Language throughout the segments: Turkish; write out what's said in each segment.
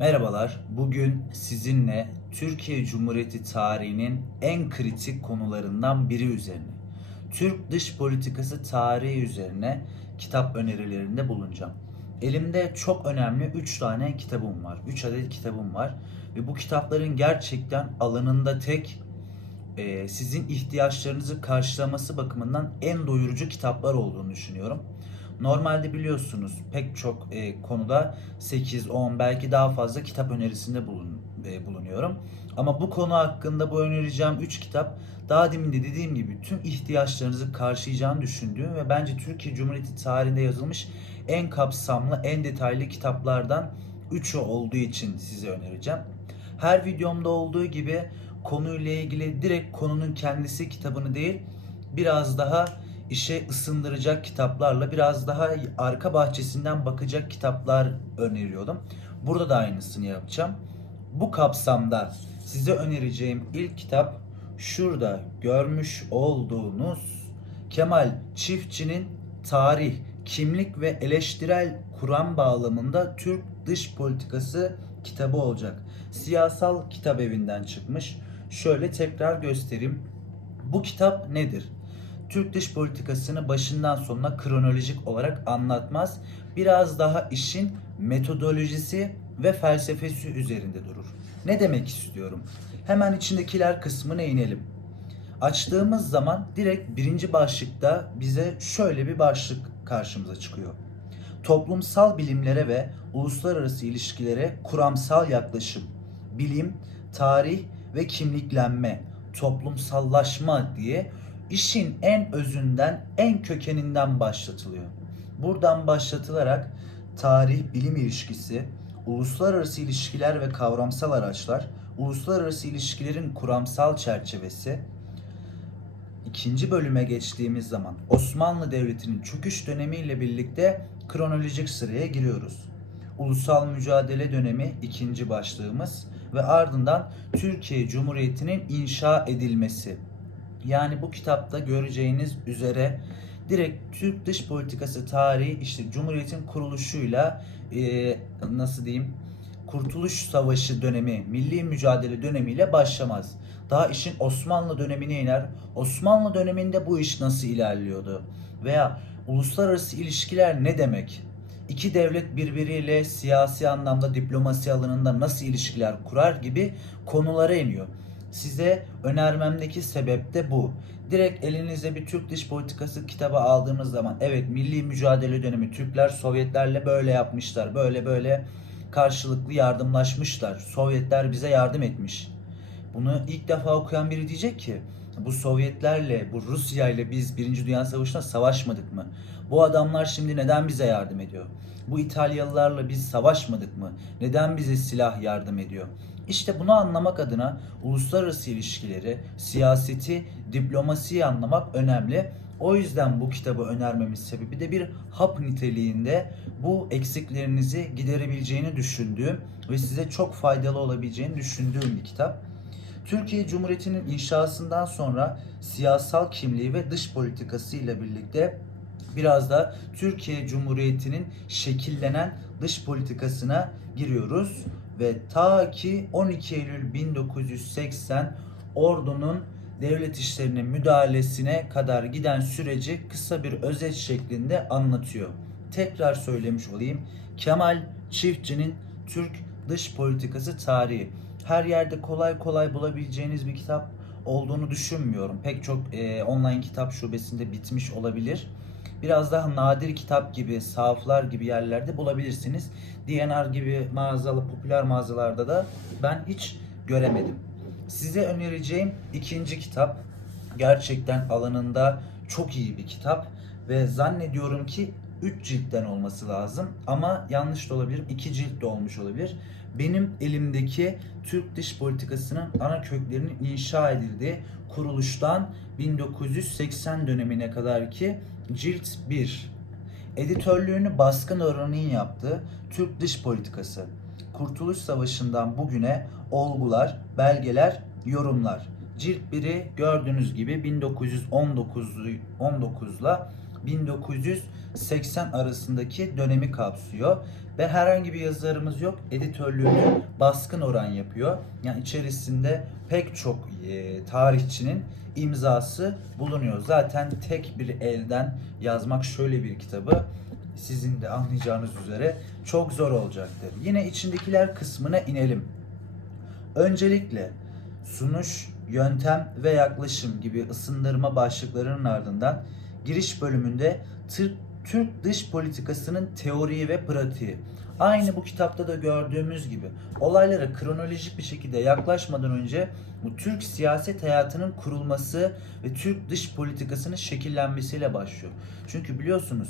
Merhabalar. Bugün sizinle Türkiye Cumhuriyeti tarihinin en kritik konularından biri üzerine, Türk dış politikası tarihi üzerine kitap önerilerinde bulunacağım. Elimde çok önemli 3 tane kitabım var. 3 adet kitabım var ve bu kitapların gerçekten alanında tek e, sizin ihtiyaçlarınızı karşılaması bakımından en doyurucu kitaplar olduğunu düşünüyorum. Normalde biliyorsunuz pek çok e, konuda 8, 10 belki daha fazla kitap önerisinde bulun, e, bulunuyorum. Ama bu konu hakkında bu önereceğim 3 kitap daha demin de dediğim gibi tüm ihtiyaçlarınızı karşılayacağını düşündüğüm ve bence Türkiye Cumhuriyeti tarihinde yazılmış en kapsamlı, en detaylı kitaplardan 3'ü olduğu için size önereceğim. Her videomda olduğu gibi konuyla ilgili direkt konunun kendisi kitabını değil, biraz daha işe ısındıracak kitaplarla biraz daha arka bahçesinden bakacak kitaplar öneriyordum. Burada da aynısını yapacağım. Bu kapsamda size önereceğim ilk kitap şurada görmüş olduğunuz Kemal Çiftçi'nin Tarih, Kimlik ve Eleştirel Kuram bağlamında Türk Dış Politikası kitabı olacak. Siyasal Kitap Evi'nden çıkmış. Şöyle tekrar göstereyim. Bu kitap nedir? Türk dış politikasını başından sonuna kronolojik olarak anlatmaz. Biraz daha işin metodolojisi ve felsefesi üzerinde durur. Ne demek istiyorum? Hemen içindekiler kısmına inelim. Açtığımız zaman direkt birinci başlıkta bize şöyle bir başlık karşımıza çıkıyor. Toplumsal bilimlere ve uluslararası ilişkilere kuramsal yaklaşım, bilim, tarih ve kimliklenme, toplumsallaşma diye işin en özünden, en kökeninden başlatılıyor. Buradan başlatılarak tarih, bilim ilişkisi, uluslararası ilişkiler ve kavramsal araçlar, uluslararası ilişkilerin kuramsal çerçevesi, ikinci bölüme geçtiğimiz zaman Osmanlı Devleti'nin çöküş dönemiyle birlikte kronolojik sıraya giriyoruz. Ulusal mücadele dönemi ikinci başlığımız ve ardından Türkiye Cumhuriyeti'nin inşa edilmesi. Yani bu kitapta göreceğiniz üzere direkt Türk dış politikası tarihi işte Cumhuriyet'in kuruluşuyla e, nasıl diyeyim Kurtuluş Savaşı dönemi, milli mücadele dönemiyle başlamaz. Daha işin Osmanlı dönemine iner. Osmanlı döneminde bu iş nasıl ilerliyordu? Veya uluslararası ilişkiler ne demek? İki devlet birbiriyle siyasi anlamda diplomasi alanında nasıl ilişkiler kurar gibi konulara iniyor. Size önermemdeki sebep de bu. Direkt elinize bir Türk dış politikası kitabı aldığınız zaman evet milli mücadele dönemi Türkler Sovyetlerle böyle yapmışlar. Böyle böyle karşılıklı yardımlaşmışlar. Sovyetler bize yardım etmiş. Bunu ilk defa okuyan biri diyecek ki bu Sovyetlerle, bu Rusya ile biz Birinci Dünya Savaşı'nda savaşmadık mı? Bu adamlar şimdi neden bize yardım ediyor? Bu İtalyalılarla biz savaşmadık mı? Neden bize silah yardım ediyor? İşte bunu anlamak adına uluslararası ilişkileri, siyaseti, diplomasiyi anlamak önemli. O yüzden bu kitabı önermemin sebebi de bir hap niteliğinde bu eksiklerinizi giderebileceğini düşündüğüm ve size çok faydalı olabileceğini düşündüğüm bir kitap. Türkiye Cumhuriyeti'nin inşasından sonra siyasal kimliği ve dış politikası ile birlikte biraz da Türkiye Cumhuriyeti'nin şekillenen dış politikasına giriyoruz ve ta ki 12 Eylül 1980 ordunun devlet işlerine müdahalesine kadar giden süreci kısa bir özet şeklinde anlatıyor. Tekrar söylemiş olayım. Kemal Çiftçi'nin Türk dış politikası tarihi. Her yerde kolay kolay bulabileceğiniz bir kitap olduğunu düşünmüyorum. Pek çok e, online kitap şubesinde bitmiş olabilir. Biraz daha nadir kitap gibi, sahaflar gibi yerlerde bulabilirsiniz. DNR gibi mağazalı, popüler mağazalarda da ben hiç göremedim. Size önereceğim ikinci kitap gerçekten alanında çok iyi bir kitap ve zannediyorum ki 3 ciltten olması lazım ama yanlış da olabilir 2 cilt de olmuş olabilir. Benim elimdeki Türk dış politikasının ana köklerinin inşa edildiği kuruluştan 1980 dönemine kadar ki Cilt 1 Editörlüğünü Baskın Örneğin yaptığı Türk Dış Politikası Kurtuluş Savaşı'ndan bugüne olgular, belgeler, yorumlar. Cilt 1'i gördüğünüz gibi 1919 19'la 1980 arasındaki dönemi kapsıyor ve herhangi bir yazarımız yok. Editörlüğünü baskın oran yapıyor. Yani içerisinde pek çok e, tarihçinin imzası bulunuyor. Zaten tek bir elden yazmak şöyle bir kitabı sizin de anlayacağınız üzere çok zor olacaktır. Yine içindekiler kısmına inelim. Öncelikle sunuş, yöntem ve yaklaşım gibi ısındırma başlıklarının ardından giriş bölümünde Türk, Türk dış politikasının teoriyi ve pratiği. Aynı bu kitapta da gördüğümüz gibi olaylara kronolojik bir şekilde yaklaşmadan önce bu Türk siyaset hayatının kurulması ve Türk dış politikasının şekillenmesiyle başlıyor. Çünkü biliyorsunuz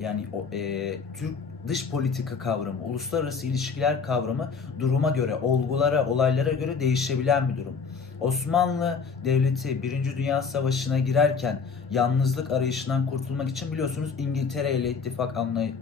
yani o e, Türk dış politika kavramı, uluslararası ilişkiler kavramı duruma göre, olgulara, olaylara göre değişebilen bir durum. Osmanlı Devleti 1. Dünya Savaşı'na girerken yalnızlık arayışından kurtulmak için biliyorsunuz İngiltere ile ittifak anlay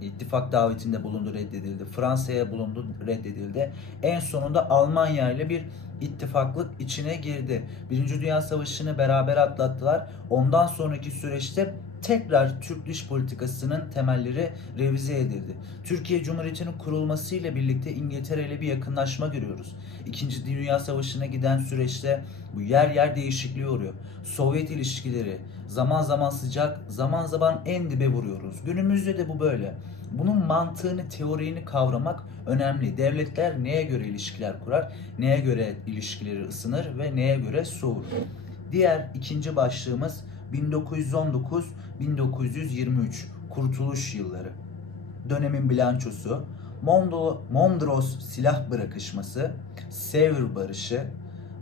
ittifak davetinde bulundu reddedildi. Fransa'ya bulundu reddedildi. En sonunda Almanya ile bir ittifaklık içine girdi. Birinci Dünya Savaşı'nı beraber atlattılar. Ondan sonraki süreçte tekrar Türk dış politikasının temelleri revize edildi. Türkiye Cumhuriyeti'nin kurulmasıyla birlikte İngiltere ile bir yakınlaşma görüyoruz. İkinci Dünya Savaşı'na giden süreçte bu yer yer değişikliğe uğruyor. Sovyet ilişkileri zaman zaman sıcak, zaman zaman en dibe vuruyoruz. Günümüzde de bu böyle. Bunun mantığını, teorini kavramak önemli. Devletler neye göre ilişkiler kurar, neye göre ilişkileri ısınır ve neye göre soğur. Diğer ikinci başlığımız 1919-1923 Kurtuluş Yılları. Dönemin bilançosu, Mondo, Mondros silah bırakışması, Sevr Barışı,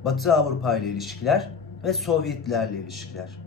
Batı Avrupa ile ilişkiler ve Sovyetlerle ilişkiler.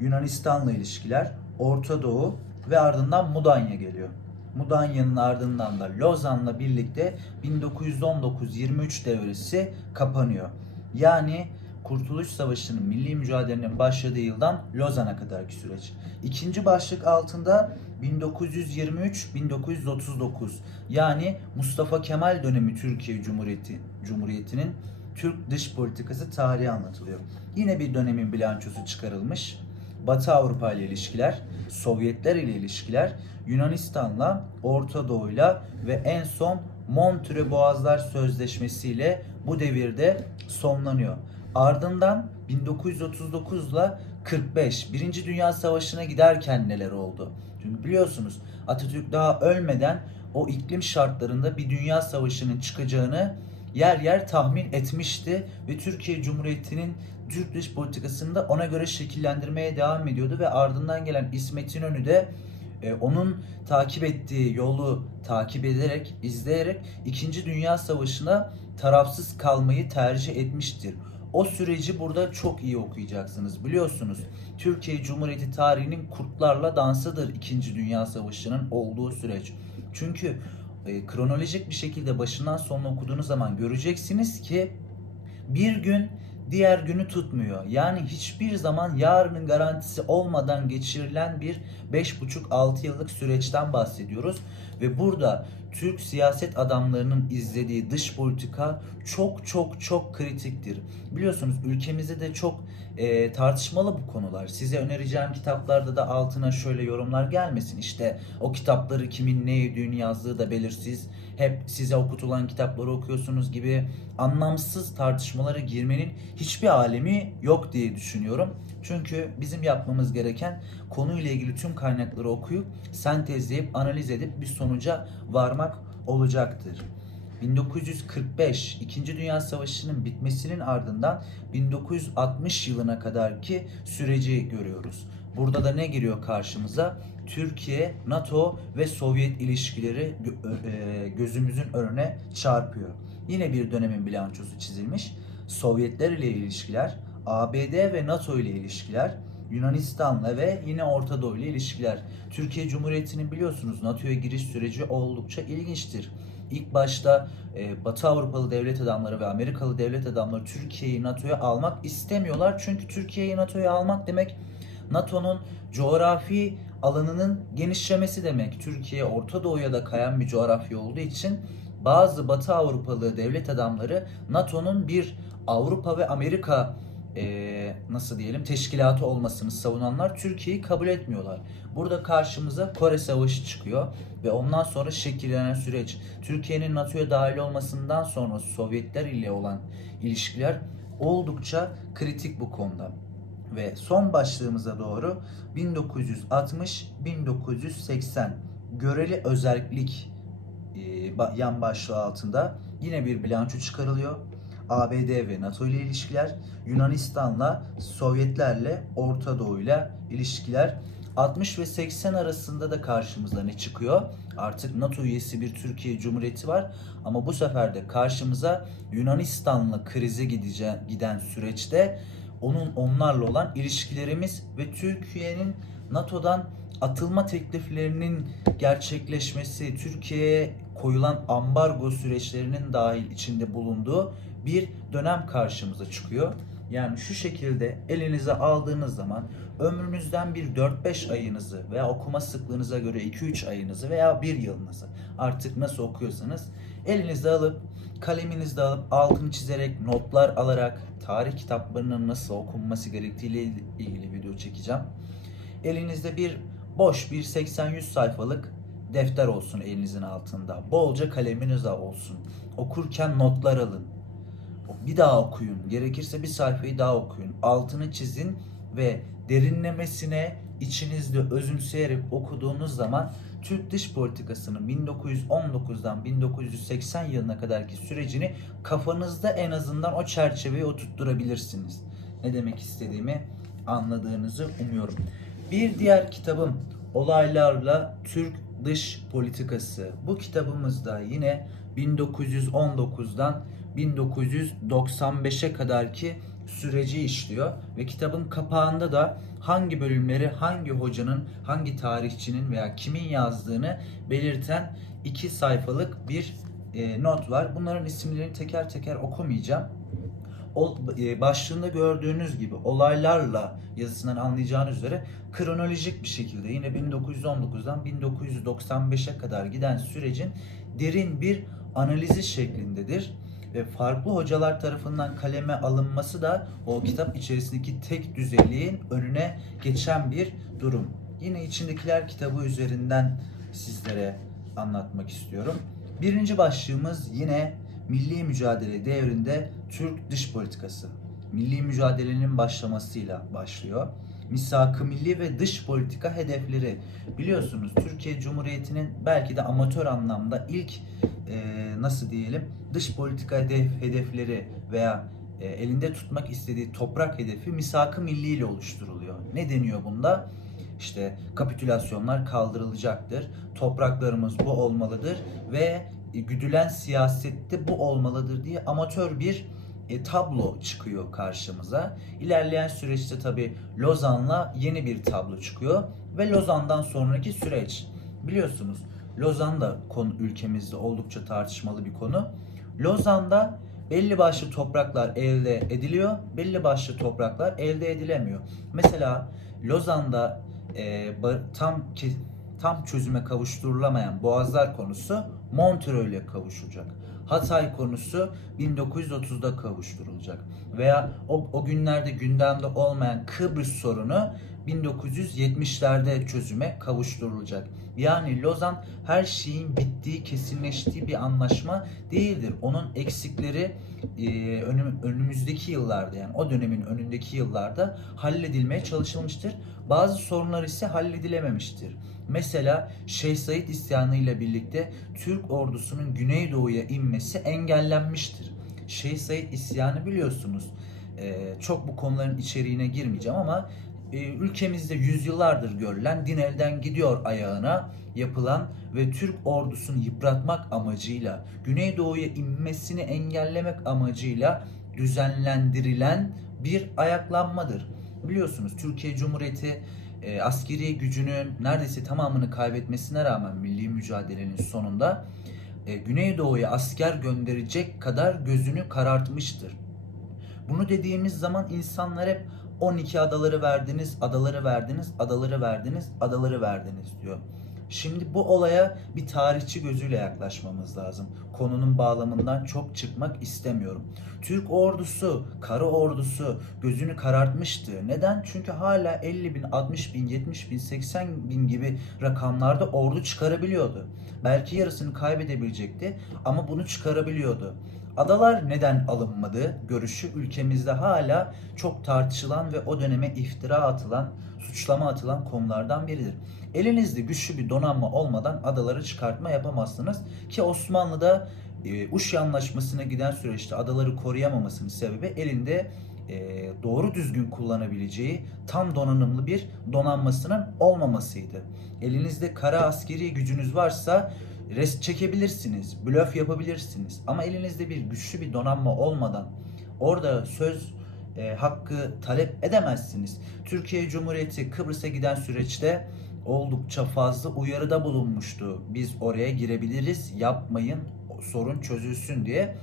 Yunanistan'la ilişkiler, Orta Doğu ve ardından Mudanya geliyor. Mudanya'nın ardından da Lozan'la birlikte 1919-23 devresi kapanıyor. Yani Kurtuluş Savaşı'nın milli mücadelenin başladığı yıldan Lozan'a kadarki süreç. İkinci başlık altında 1923-1939 yani Mustafa Kemal dönemi Türkiye Cumhuriyeti Cumhuriyeti'nin Türk dış politikası tarihi anlatılıyor. Yine bir dönemin bilançosu çıkarılmış. Batı Avrupa ile ilişkiler, Sovyetler ile ilişkiler, Yunanistan'la, Orta Doğu'yla ve en son Montreux Boğazlar Sözleşmesi ile bu devirde sonlanıyor. Ardından 1939 ile 45 Birinci Dünya Savaşı'na giderken neler oldu? Çünkü biliyorsunuz Atatürk daha ölmeden o iklim şartlarında bir dünya savaşının çıkacağını yer yer tahmin etmişti ve Türkiye Cumhuriyeti'nin Türk dış politikasını da ona göre şekillendirmeye devam ediyordu ve ardından gelen İsmet İnönü de e, onun takip ettiği yolu takip ederek, izleyerek 2. Dünya Savaşı'na tarafsız kalmayı tercih etmiştir. O süreci burada çok iyi okuyacaksınız. Biliyorsunuz Türkiye Cumhuriyeti tarihinin kurtlarla dansıdır 2. Dünya Savaşı'nın olduğu süreç. Çünkü e, kronolojik bir şekilde başından sonuna okuduğunuz zaman göreceksiniz ki bir gün diğer günü tutmuyor. Yani hiçbir zaman yarının garantisi olmadan geçirilen bir 5,5-6 yıllık süreçten bahsediyoruz. Ve burada Türk siyaset adamlarının izlediği dış politika çok çok çok kritiktir. Biliyorsunuz ülkemizde de çok e, tartışmalı bu konular. Size önereceğim kitaplarda da altına şöyle yorumlar gelmesin. İşte o kitapları kimin ne yediğini yazdığı da belirsiz. Hep size okutulan kitapları okuyorsunuz gibi anlamsız tartışmalara girmenin hiçbir alemi yok diye düşünüyorum. Çünkü bizim yapmamız gereken konuyla ilgili tüm kaynakları okuyup sentezleyip analiz edip bir sonuca varmak olacaktır. 1945 İkinci Dünya Savaşı'nın bitmesinin ardından 1960 yılına kadarki süreci görüyoruz. Burada da ne giriyor karşımıza? Türkiye, NATO ve Sovyet ilişkileri e, gözümüzün önüne çarpıyor. Yine bir dönemin bilançosu çizilmiş. Sovyetler ile ilişkiler, ABD ve NATO ile ilişkiler, Yunanistan'la ve yine Orta Doğu ile ilişkiler. Türkiye Cumhuriyeti'nin biliyorsunuz NATO'ya giriş süreci oldukça ilginçtir. İlk başta e, Batı Avrupalı devlet adamları ve Amerikalı devlet adamları Türkiye'yi NATO'ya almak istemiyorlar. Çünkü Türkiye'yi NATO'ya almak demek NATO'nun coğrafi alanının genişlemesi demek. Türkiye Orta Doğu'ya da kayan bir coğrafya olduğu için bazı Batı Avrupalı devlet adamları NATO'nun bir Avrupa ve Amerika e, nasıl diyelim teşkilatı olmasını savunanlar Türkiye'yi kabul etmiyorlar. Burada karşımıza Kore Savaşı çıkıyor ve ondan sonra şekillenen süreç Türkiye'nin NATO'ya dahil olmasından sonra Sovyetler ile olan ilişkiler oldukça kritik bu konuda. Ve son başlığımıza doğru 1960-1980 göreli özellik e, yan başlığı altında yine bir bilanço çıkarılıyor. ABD ve NATO ile ilişkiler, Yunanistan'la, Sovyetlerle, Orta Doğu'yla ilişkiler. 60 ve 80 arasında da karşımıza ne çıkıyor? Artık NATO üyesi bir Türkiye Cumhuriyeti var ama bu sefer de karşımıza Yunanistan'la krize gidece- giden süreçte onun onlarla olan ilişkilerimiz ve Türkiye'nin NATO'dan atılma tekliflerinin gerçekleşmesi, Türkiye'ye koyulan ambargo süreçlerinin dahil içinde bulunduğu bir dönem karşımıza çıkıyor. Yani şu şekilde elinize aldığınız zaman ömrünüzden bir 4-5 ayınızı veya okuma sıklığınıza göre 2-3 ayınızı veya 1 yılınızı artık nasıl okuyorsanız elinize alıp kaleminizde alıp altını çizerek notlar alarak tarih kitaplarının nasıl okunması gerektiğiyle ilgili video çekeceğim. Elinizde bir boş bir 80-100 sayfalık defter olsun elinizin altında. Bolca kaleminiz olsun. Okurken notlar alın. Bir daha okuyun. Gerekirse bir sayfayı daha okuyun. Altını çizin ve derinlemesine içinizde özümseyerek okuduğunuz zaman Türk dış politikasının 1919'dan 1980 yılına kadarki sürecini kafanızda en azından o çerçeveyi oturtturabilirsiniz. Ne demek istediğimi anladığınızı umuyorum. Bir diğer kitabım Olaylarla Türk Dış Politikası. Bu kitabımızda yine 1919'dan 1995'e kadarki süreci işliyor ve kitabın kapağında da hangi bölümleri hangi hocanın, hangi tarihçinin veya kimin yazdığını belirten iki sayfalık bir e, not var. Bunların isimlerini teker teker okumayacağım. O, e, başlığında gördüğünüz gibi olaylarla yazısından anlayacağınız üzere kronolojik bir şekilde yine 1919'dan 1995'e kadar giden sürecin derin bir analizi şeklindedir farklı hocalar tarafından kaleme alınması da o kitap içerisindeki tek düzeliğin önüne geçen bir durum. Yine içindekiler kitabı üzerinden sizlere anlatmak istiyorum. Birinci başlığımız yine milli mücadele devrinde Türk dış politikası. Milli mücadelenin başlamasıyla başlıyor. Misak-ı milli ve dış politika hedefleri. Biliyorsunuz Türkiye Cumhuriyeti'nin belki de amatör anlamda ilk e, nasıl diyelim dış politika hedef, hedefleri veya e, elinde tutmak istediği toprak hedefi misak-ı milli ile oluşturuluyor. Ne deniyor bunda? İşte kapitülasyonlar kaldırılacaktır. Topraklarımız bu olmalıdır ve güdülen siyasette bu olmalıdır diye amatör bir e, tablo çıkıyor karşımıza. İlerleyen süreçte tabi Lozan'la yeni bir tablo çıkıyor ve Lozan'dan sonraki süreç. Biliyorsunuz Lozan da konu ülkemizde oldukça tartışmalı bir konu. Lozan'da belli başlı topraklar elde ediliyor, belli başlı topraklar elde edilemiyor. Mesela Lozan'da e, tam tam çözüme kavuşturulamayan boğazlar konusu Montreux ile kavuşacak. Hatay konusu 1930'da kavuşturulacak. Veya o, o günlerde gündemde olmayan Kıbrıs sorunu 1970'lerde çözüme kavuşturulacak. Yani Lozan her şeyin bittiği, kesinleştiği bir anlaşma değildir. Onun eksikleri e, önüm- önümüzdeki yıllarda yani o dönemin önündeki yıllarda halledilmeye çalışılmıştır. Bazı sorunlar ise halledilememiştir. Mesela Şeyh Said isyanı ile birlikte Türk ordusunun Güneydoğu'ya inmesi engellenmiştir. Şeyh Said isyanı biliyorsunuz. Ee, çok bu konuların içeriğine girmeyeceğim ama e, ülkemizde yüzyıllardır görülen din elden gidiyor ayağına yapılan ve Türk ordusunu yıpratmak amacıyla Güneydoğu'ya inmesini engellemek amacıyla düzenlendirilen bir ayaklanmadır. Biliyorsunuz Türkiye Cumhuriyeti e, askeri gücünün neredeyse tamamını kaybetmesine rağmen milli mücadelenin sonunda e, Güneydoğu'ya asker gönderecek kadar gözünü karartmıştır. Bunu dediğimiz zaman insanlar hep 12 adaları verdiniz, adaları verdiniz, adaları verdiniz, adaları verdiniz diyor. Şimdi bu olaya bir tarihçi gözüyle yaklaşmamız lazım. Konunun bağlamından çok çıkmak istemiyorum. Türk ordusu, kara ordusu gözünü karartmıştı. Neden? Çünkü hala 50 bin, 60 bin, 70 bin, 80 bin gibi rakamlarda ordu çıkarabiliyordu. Belki yarısını kaybedebilecekti ama bunu çıkarabiliyordu. Adalar neden alınmadı? Görüşü ülkemizde hala çok tartışılan ve o döneme iftira atılan, suçlama atılan konulardan biridir. Elinizde güçlü bir donanma olmadan adaları çıkartma yapamazsınız ki Osmanlı'da e, Uşi Anlaşması'na giden süreçte adaları koruyamamasının sebebi elinde e, doğru düzgün kullanabileceği tam donanımlı bir donanmasının olmamasıydı. Elinizde kara askeri gücünüz varsa rest çekebilirsiniz, blöf yapabilirsiniz ama elinizde bir güçlü bir donanma olmadan orada söz e, hakkı talep edemezsiniz. Türkiye Cumhuriyeti Kıbrıs'a giden süreçte oldukça fazla uyarıda bulunmuştu. Biz oraya girebiliriz, yapmayın, sorun çözülsün diye.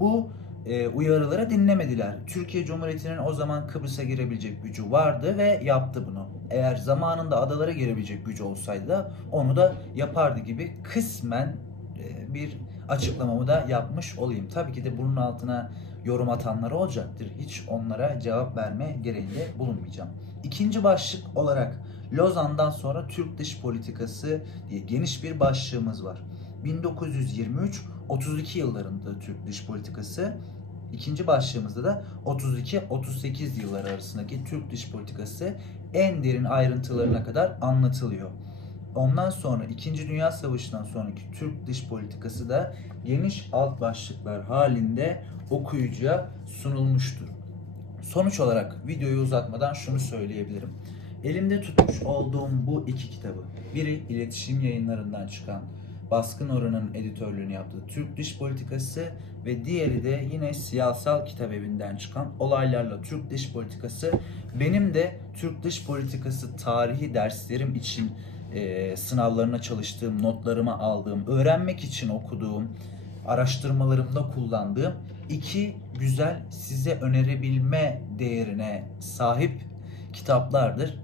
Bu e, uyarıları dinlemediler. Türkiye Cumhuriyeti'nin o zaman Kıbrıs'a girebilecek gücü vardı ve yaptı bunu. Eğer zamanında adalara girebilecek gücü olsaydı da onu da yapardı gibi kısmen e, bir açıklamamı da yapmış olayım. Tabii ki de bunun altına yorum atanlar olacaktır. Hiç onlara cevap verme gereğinde bulunmayacağım. İkinci başlık olarak Lozan'dan sonra Türk dış politikası diye geniş bir başlığımız var. 1923-32 yıllarında Türk dış politikası. İkinci başlığımızda da 32-38 yılları arasındaki Türk dış politikası en derin ayrıntılarına kadar anlatılıyor. Ondan sonra 2. Dünya Savaşı'ndan sonraki Türk dış politikası da geniş alt başlıklar halinde okuyucuya sunulmuştur. Sonuç olarak videoyu uzatmadan şunu söyleyebilirim. Elimde tutmuş olduğum bu iki kitabı, biri iletişim yayınlarından çıkan Baskın Oran'ın editörlüğünü yaptığı Türk Dış Politikası ve diğeri de yine siyasal kitap evinden çıkan Olaylarla Türk Dış Politikası. Benim de Türk Dış Politikası tarihi derslerim için e, sınavlarına çalıştığım, notlarıma aldığım, öğrenmek için okuduğum, araştırmalarımda kullandığım iki güzel size önerebilme değerine sahip kitaplardır.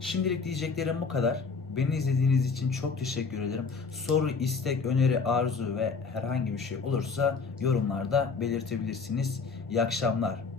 Şimdilik diyeceklerim bu kadar. Beni izlediğiniz için çok teşekkür ederim. Soru, istek, öneri, arzu ve herhangi bir şey olursa yorumlarda belirtebilirsiniz. İyi akşamlar.